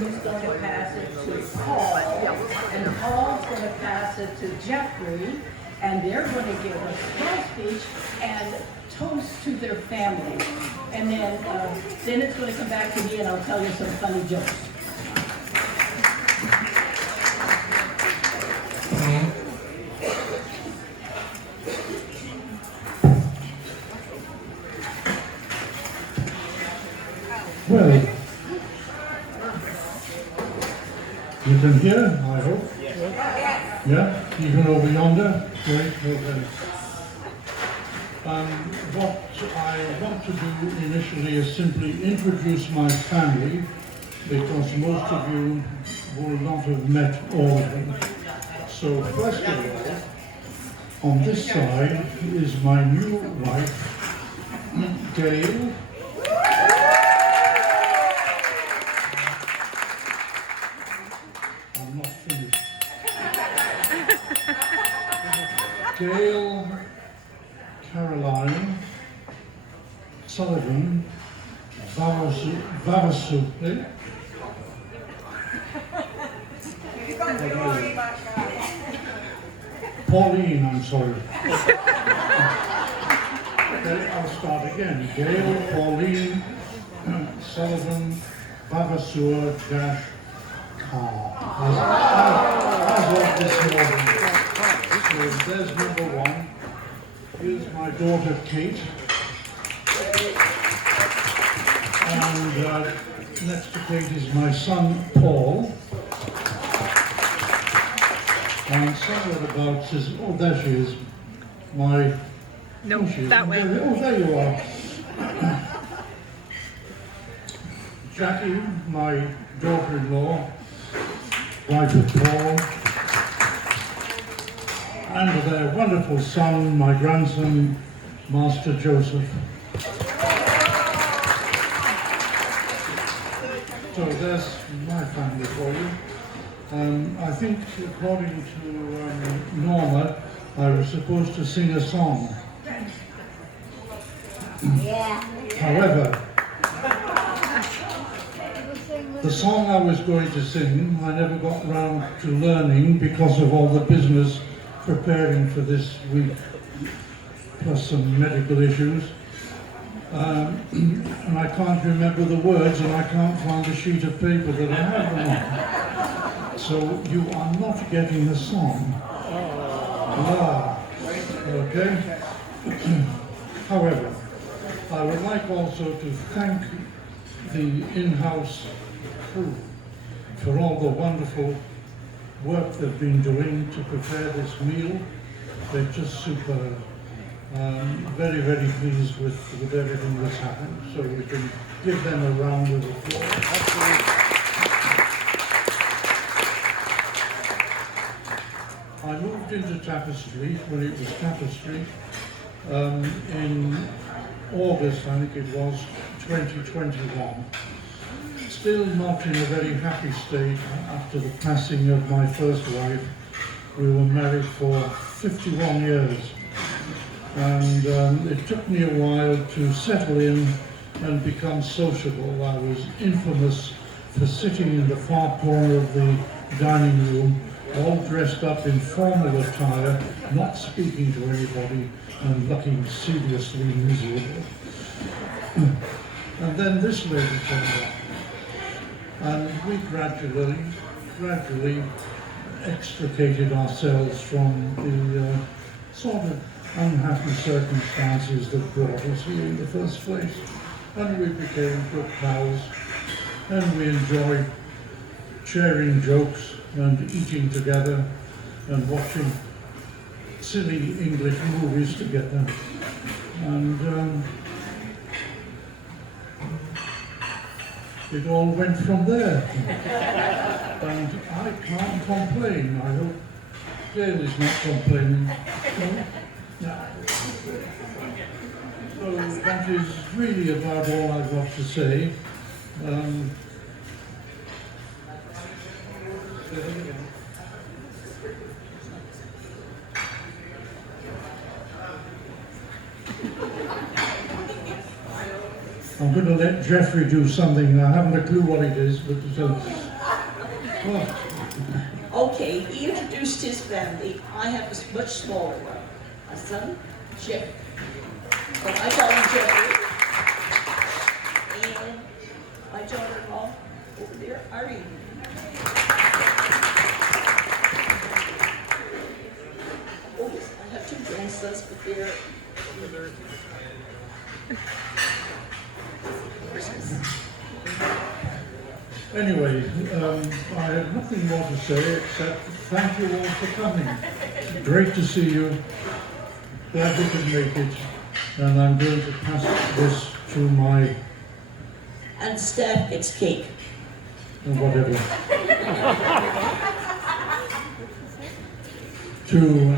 is going to pass it to Paul, and Paul's going to pass it to Jeffrey, and they're going to give a small speech and toast to their family. And then it's going to come back to me, and I'll tell you some funny jokes. Well, you can hear, I hope. Yeah, even over yonder. Great, okay. What I want to do initially is simply introduce my family, because most of you will not have met all of them. So first of all, on this side is my new wife, Gail. I'm not finished. Gail Caroline Sullivan Vavasuple. Pauline, I'm sorry. Okay, I'll start again. Gail Pauline Sullivan Vavasur dash Car. As of this morning. So there's number one. Here's my daughter Kate. And next to Kate is my son Paul. And somewhere about says, oh, there she is. My. No, oh, that way. Oh, there you are. Jackie, my daughter-in-law, wife of Paul, and their wonderful son, my grandson, Master Joseph. So there's my family for you. I think, according to Norma, I was supposed to sing a song. Yeah. However, the song I was going to sing, I never got round to learning because of all the business preparing for this week, plus some medical issues. And I can't remember the words, and I can't find a sheet of paper that I have them on. So you are not getting the song. Okay. However, I would like also to thank the in-house crew for all the wonderful work they've been doing to prepare this meal. They're just superb. Very, very pleased with everything that's happened. So we can give them a round of applause. I moved into Tapestry when it was Tapestry in August, I think it was, 2021. Still not in a very happy state after the passing of my first wife. We were married for 51 years. And it took me a while to settle in and become sociable. I was infamous for sitting in the far corner of the dining room, all dressed up in formal attire, not speaking to anybody, and looking seriously miserable. And then this lady turned up, and we gradually extricated ourselves from the sort of unhappy circumstances that brought us here in the first place. And we became good pals, and we enjoyed sharing jokes and eating together and watching silly English movies together. And it all went from there. And I can't complain. I hope Gail is not complaining. No. So that is really about all I've got to say. I'm going to let Jeffrey do something. I haven't a clue what it is, but well, Okay, he introduced his family. I have a much smaller one. A son, Jeff. But I call him Jeffrey. And my daughter-in-law over there, Irene. Oh, yes, I have 2 grandsons, but they're anyway, I have nothing more to say except thank you all for coming. Great to see you. Glad you could make it. And I'm going to pass this to my and staff gets cake. whatever. to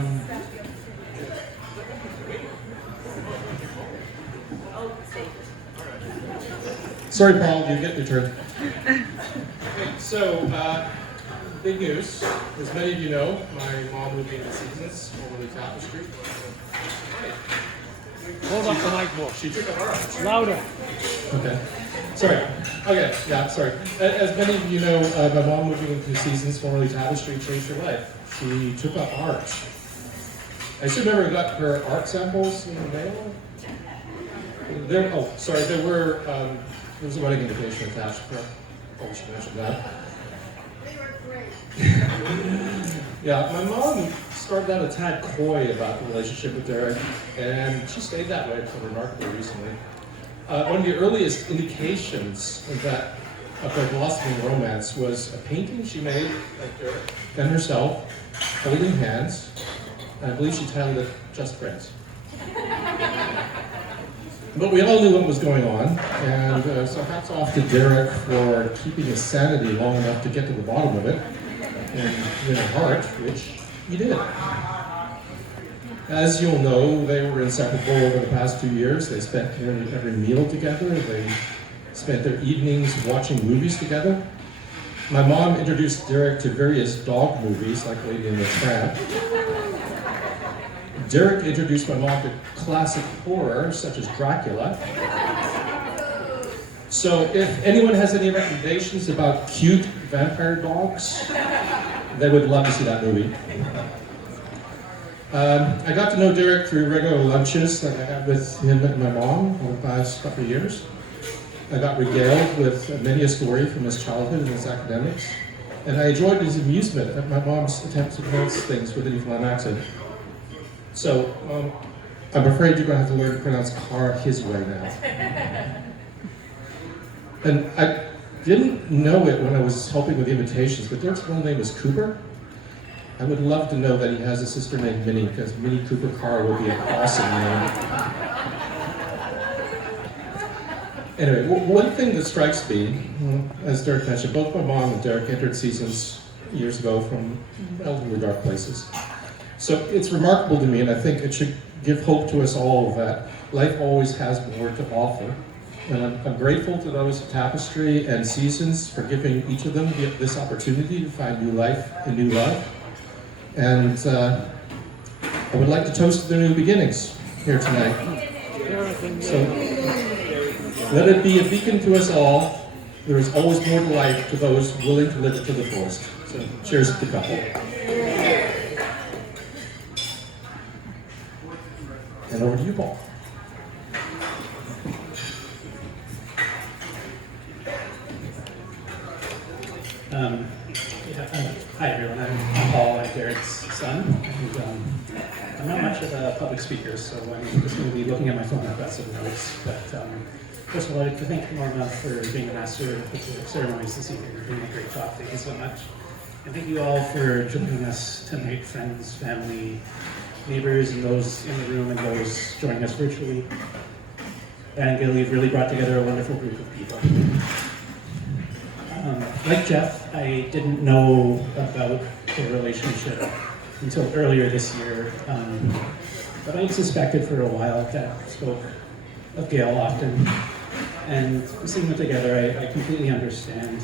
Sorry, Paul, you get your turn. Okay, so, big news. As many of you know, my mom moved into Seasons, formerly Tapestry. Hold up the mic more. She took up arts. Louder. Okay. Sorry. Okay, yeah, sorry. As many of you know, my mom moving into Seasons, formerly Tapestry, changed her life. She took up art. I still remember I got her art samples in the mail. There was a wedding invitation attached. Probably should mention that. They were great. Yeah, my mom started out a tad coy about the relationship with Derek, and she stayed that way until remarkably recently. One of the earliest indications of their blossoming romance was a painting she made of Derek and herself, holding hands, and I believe she titled it "Just Friends." But we all knew what was going on, and so hats off to Derek for keeping his sanity long enough to get to the bottom of it and win a heart, which he did. As you'll know, they were inseparable over the past 2 years. They spent nearly every meal together. They spent their evenings watching movies together. My mom introduced Derek to various dog movies like Lady and the Tramp. Derek introduced my mom to classic horror, such as Dracula. So if anyone has any recommendations about cute vampire dogs, they would love to see that movie. I got to know Derek through regular lunches that I had with him and my mom over the past couple of years. I got regaled with many a story from his childhood and his academics, and I enjoyed his amusement at my mom's attempts to pronounce things with a Newfoundland accent. So, I'm afraid you're going to have to learn to pronounce car his way now. And I didn't know it when I was helping with the invitations, but Derek's middle name is Cooper. I would love to know that he has a sister named Minnie, because Minnie Cooper Carr would be an awesome name. Anyway, one thing that strikes me, as Derek mentioned, both my mom and Derek entered Seasons years ago from relatively dark places. So it's remarkable to me, and I think it should give hope to us all that life always has more to offer. And I'm grateful to those at Tapestry and Seasons for giving each of them this opportunity to find new life and new love. And I would like to toast to their new beginnings here tonight. So let it be a beacon to us all. There is always more to life to those willing to live it to the fullest. So cheers to the couple. And over to you, Paul. Hi everyone, I'm Paul, I'm Derek's son, and I'm not much of a public speaker, so I'm just going to be looking at my phone. I've got some notes, but first of all, I'd like to thank Norma for being the master of the ceremonies this evening. You're doing a great job, thank you so much. And thank you all for joining us tonight, friends, family, neighbors, and those in the room and those joining us virtually. And Gail, you've really brought together a wonderful group of people. Like Jeff, I didn't know about the relationship until earlier this year, but I suspected for a while. Dad spoke of Gail often, and seeing them together, I completely understand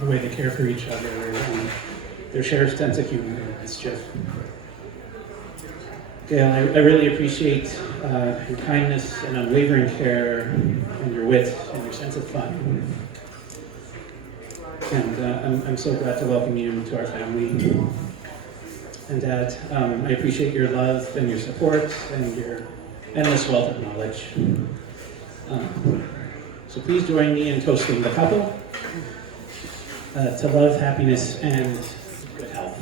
the way they care for each other and their shared sense of humor. It's just Gail, I really appreciate your kindness and unwavering care and your wit and your sense of fun. And I'm so glad to welcome you to our family. And Dad, I appreciate your love and your support and your endless wealth of knowledge. So please join me in toasting the couple to love, happiness, and good health.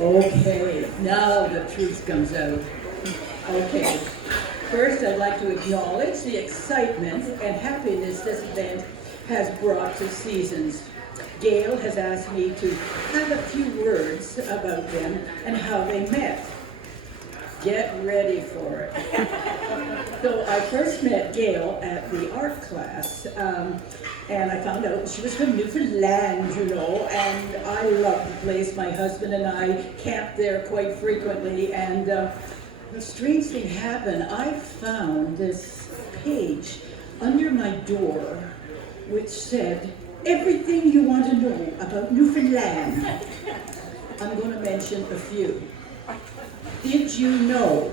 Okay, now the truth comes out. Okay, first I'd like to acknowledge the excitement and happiness this event has brought to Seasons. Gail has asked me to have a few words about them and how they met. Get ready for it. So I first met Gail at the art class, and I found out she was from Newfoundland, you know, and I love the place. My husband and I camped there quite frequently, and a strange thing happened. I found this page under my door which said, "Everything you want to know about Newfoundland." I'm going to mention a few. Did you know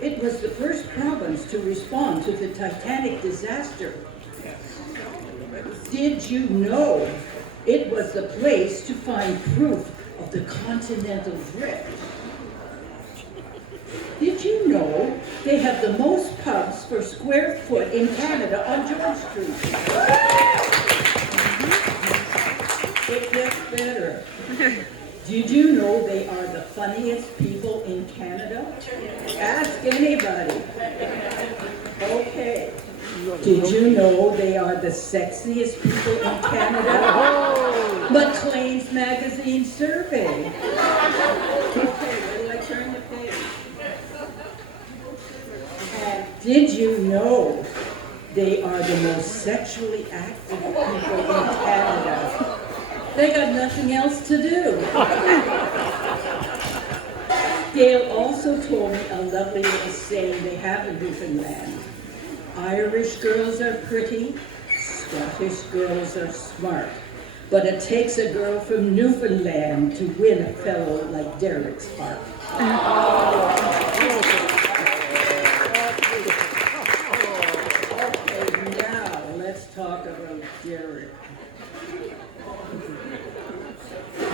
it was the first province to respond to the Titanic disaster? Did you know it was the place to find proof of the continental drift? Did you know they have the most pubs per square foot in Canada on George Street? It gets better. Did you know they are the funniest people in Canada? Ask anybody. Okay. Did you know they are the sexiest people in Canada? Maclean's magazine survey. Okay, where do I turn the page? And did you know they are the most sexually active people in Canada? They got nothing else to do. Gail also told me a lovely little saying they have in Newfoundland. Irish girls are pretty, Scottish girls are smart, but it takes a girl from Newfoundland to win a fellow like Derek's heart. Okay, now let's talk about Derek.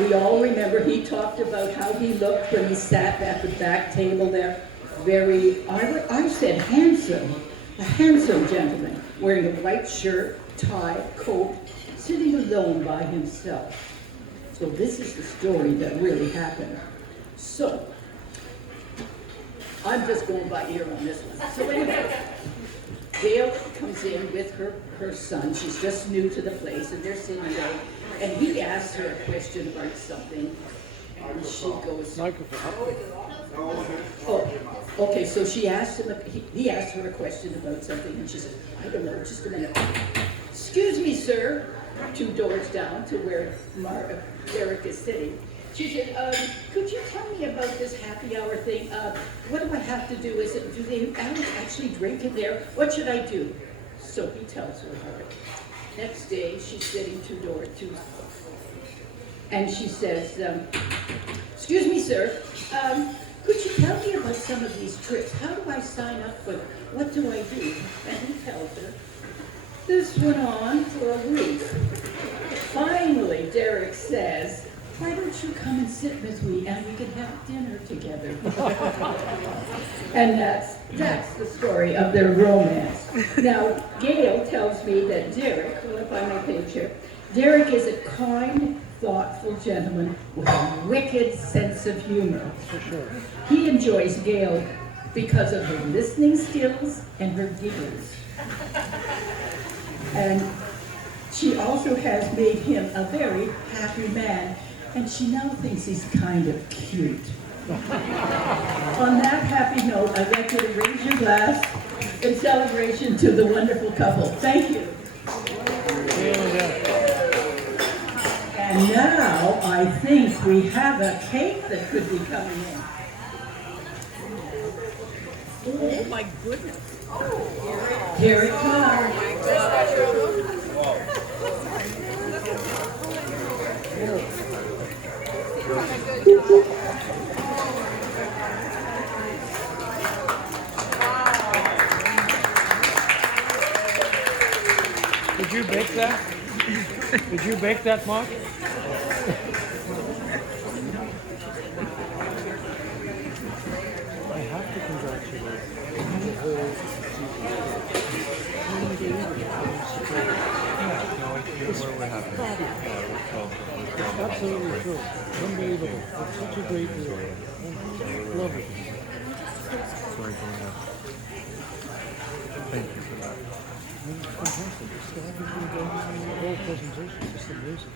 We all remember he talked about how he looked when he sat at the back table there. Very, I said handsome, a handsome gentleman, wearing a white shirt, tie, coat, sitting alone by himself. So this is the story that really happened. So, I'm just going by ear on this one. So anyway, Gail comes in with her son. She's just new to the place, and they're sitting there. And he asks her a question about something, and she goes, oh, okay, so she asked him, he asked her a question about something, and she says, I don't know, just a minute. Excuse me, sir, 2 doors down to where Derek is sitting. She said, could you tell me about this happy hour thing? What do I have to do? Do they actually drink in there? What should I do? So he tells her about it. Next day, she's sitting 2 doors, and she says, excuse me, sir, could you tell me about some of these trips? How do I sign up for them? What do I do? And he tells her. This went on for a week. Finally, Derek says, why don't you come and sit with me and we can have dinner together? And that's the story of their romance. Now, Gail tells me that Derek, well, if I may page here, Derek is a kind, thoughtful gentleman with a wicked sense of humor. He enjoys Gail because of her listening skills and her giggles. And she also has made him a very happy man. And she now thinks he's kind of cute. On that happy note, I'd like you to raise your glass in celebration to the wonderful couple. Thank you. And now I think we have a cake that could be coming in. Oh, my goodness. Here it comes. Did you bake that? Did you bake that, Mark? I have to congratulate the whole absolutely true. Unbelievable. It's such a great deal. Love it. Thank you for that. It's fantastic. It's the whole presentation. It's amazing.